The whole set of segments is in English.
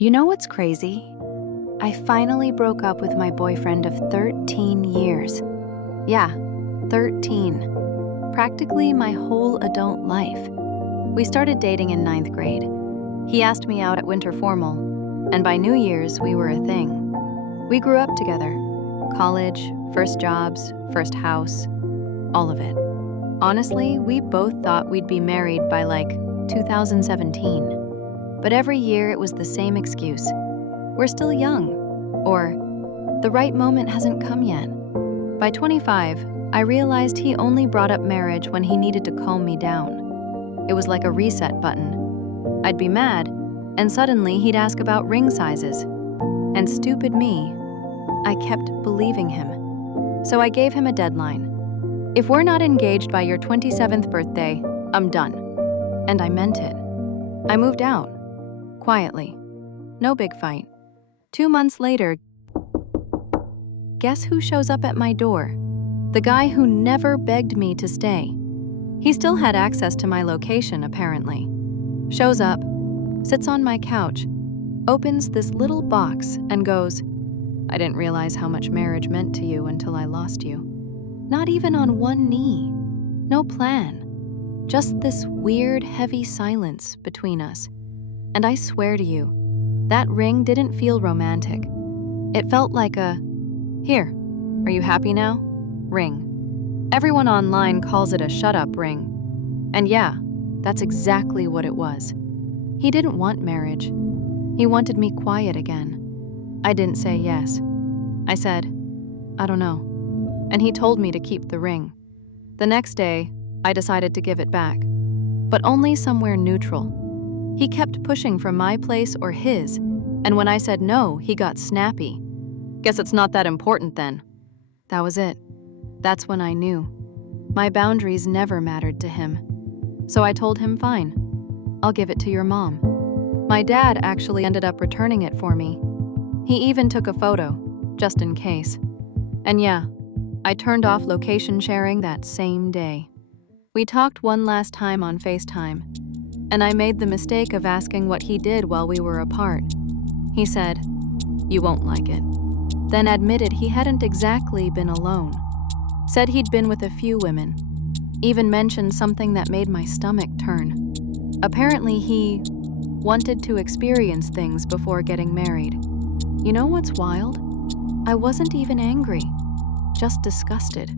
You know what's crazy? I finally broke up with my boyfriend of 13 years. Yeah, 13. Practically my whole adult life. We started dating in 9th grade. He asked me out at winter formal, and by New Year's, we were a thing. We grew up together. College, first jobs, first house, all of it. Honestly, we both thought we'd be married by 2017. But every year it was the same excuse. We're still young, or the right moment hasn't come yet. By 25, I realized he only brought up marriage when he needed to calm me down. It was like a reset button. I'd be mad, and suddenly he'd ask about ring sizes. And stupid me, I kept believing him. So I gave him a deadline. If we're not engaged by your 27th birthday, I'm done. And I meant it. I moved out. Quietly. No big fight. 2 months later, guess who shows up at my door? The guy who never begged me to stay. He still had access to my location, apparently. Shows up, sits on my couch, opens this little box and goes, "I didn't realize how much marriage meant to you until I lost you." Not even on one knee. No plan. Just this weird, heavy silence between us. And I swear to you, that ring didn't feel romantic. It felt like a, "Here, are you happy now?" ring. Everyone online calls it a shut-up ring. And yeah, that's exactly what it was. He didn't want marriage. He wanted me quiet again. I didn't say yes. I said, "I don't know." And he told me to keep the ring. The next day, I decided to give it back, but only somewhere neutral. He kept pushing for my place or his, and when I said no, he got snappy. "Guess it's not that important then." That was it. That's when I knew. My boundaries never mattered to him. So I told him, "Fine, I'll give it to your mom." My dad actually ended up returning it for me. He even took a photo, just in case. And yeah, I turned off location sharing that same day. We talked one last time on FaceTime, and I made the mistake of asking what he did while we were apart. He said, "You won't like it." Then admitted he hadn't exactly been alone. Said he'd been with a few women. Even mentioned something that made my stomach turn. Apparently he wanted to experience things before getting married. You know what's wild? I wasn't even angry, just disgusted.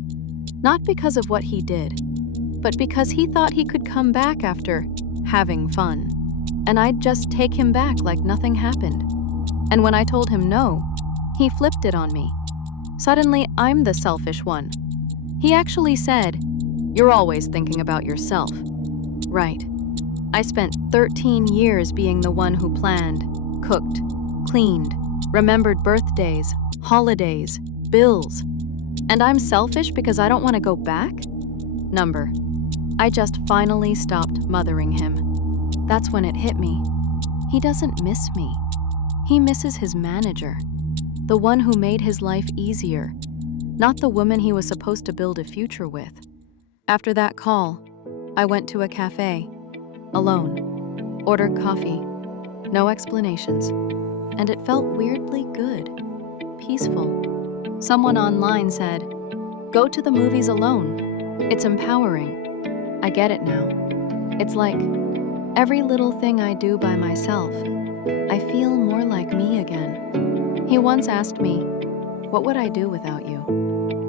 Not because of what he did, but because he thought he could come back after having fun, and I'd just take him back like nothing happened. And when I told him no, he flipped it on me. Suddenly, I'm the selfish one. He actually said, "You're always thinking about yourself." Right. I spent 13 years being the one who planned, cooked, cleaned, remembered birthdays, holidays, bills. And I'm selfish because I don't want to go back? Number. I just finally stopped mothering him. That's when it hit me. He doesn't miss me. He misses his manager, the one who made his life easier, not the woman he was supposed to build a future with. After that call, I went to a cafe, alone, ordered coffee, no explanations, and it felt weirdly good, peaceful. Someone online said, "Go to the movies alone. It's empowering." I get it now. It's like every little thing I do by myself, I feel more like me again. He once asked me, "What would I do without you?"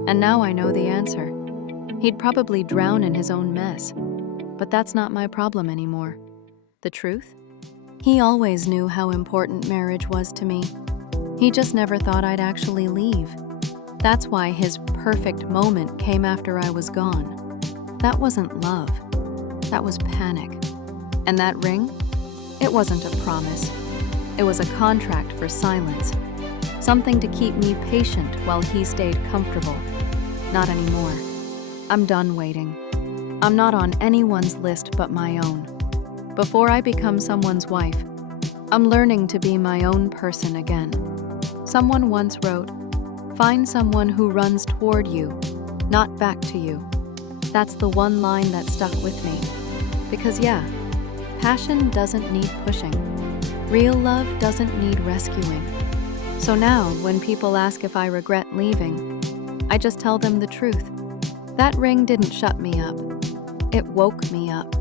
And now I know the answer. He'd probably drown in his own mess. But that's not my problem anymore. The truth? He always knew how important marriage was to me. He just never thought I'd actually leave. That's why his perfect moment came after I was gone. That wasn't love. That was panic. And that ring? It wasn't a promise. It was a contract for silence. Something to keep me patient while he stayed comfortable. Not anymore. I'm done waiting. I'm not on anyone's list but my own. Before I become someone's wife, I'm learning to be my own person again. Someone once wrote, "Find someone who runs toward you, not back to you." That's the one line that stuck with me. Because yeah, Passion doesn't need pushing. Real love doesn't need rescuing. So now, when people ask if I regret leaving, I just tell them the truth. That ring didn't shut me up. It woke me up.